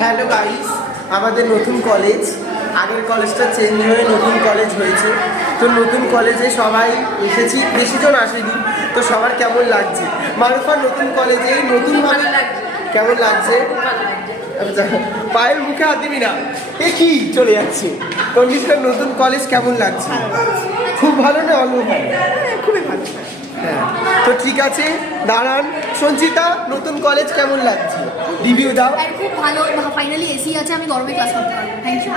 Hello guys, আমাদের নতুন college, আগের কলেজটা চেঞ্জ হয়ে নতুন কলেজ হয়েছে। তো নতুন কলেজে সবাই এসেছি, বেশি জন আসেনি। তো সবার কেমন লাগছে? মারুফার নতুন কলেজে নতুনভাবে কেমন লাগছে? আচ্ছা, পায়ের মুখে হাত দিবি না, এ কি চলে যাচ্ছে। তন্ডিস্টার নতুন কলেজ কেমন লাগছে? খুব ভালো না অল্প ভালো? খুবই ভালো। হ্যাঁ, তো ঠিক আছে, দাঁড়ান। সঞ্চিতা, নতুন কলেজ কেমন লাগছে? রিভিউ দাও। খুব ভালো, ফাইনালি এসি আছে, আমি গরমে ক্লাস করতে পারবো। Thank you.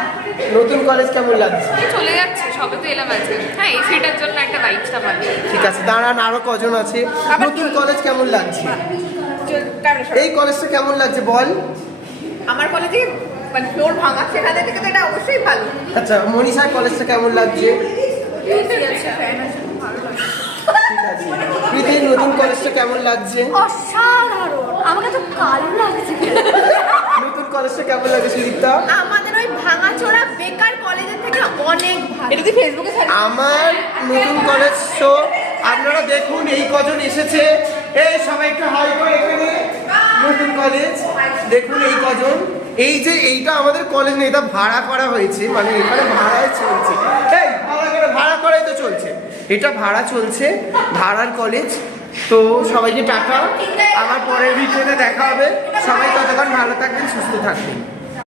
নতুন কলেজ কেমন লাগছে? চলে যাচ্ছে, সবে তো এলাম আজকে। হ্যাঁ, এসিটার জন্য একটা ভাইবসটা ভালো। ঠিক আছে, দাঁড়ান, আরো কজন আছে। নতুন কলেজ কেমন লাগছে? এই কলেজটা কেমন লাগছে বল? আমার কলেজে মানে ফ্লোর ভাঙা, সেখানে থেকে তো এটা অবশ্যই ভালো। আচ্ছা, মনীষার কলেজটা কেমন লাগছে? ঠিক আছে, প্রীতির নতুন কলেজটা কেমন লাগছে? অসাধারণ, আমাকে তো কালো লাগছে। নতুন কলেজটা কেমন লাগছে সুদীপ্তা? আমাদের ওই ভাঙাচোরা বেকার কলেজের থেকে অনেক ভালো। এটা তুই ফেসবুকে আমার নতুন কলেজ শো আপনারা দেখুন, এই কজন এসেছে। এই সবাই একটু হাই করে এখানে। নতুন কলেজ দেখুন, এই কজন। এই যে এইটা আমাদের কলেজ নেই, এটা ভাড়া করা হয়েছে, মানে এখানে ভাড়ায় চলছে। এই ভাড়া করাই তো চলছে, এটা ভাড়া চলছে, ভাড়ার কলেজ। তো সবাইকে টাকা, আবার পরের ভিডিওতে দেখা হবে। সবাই ততক্ষণ ভালো থাকবেন, সুস্থ থাকবেন।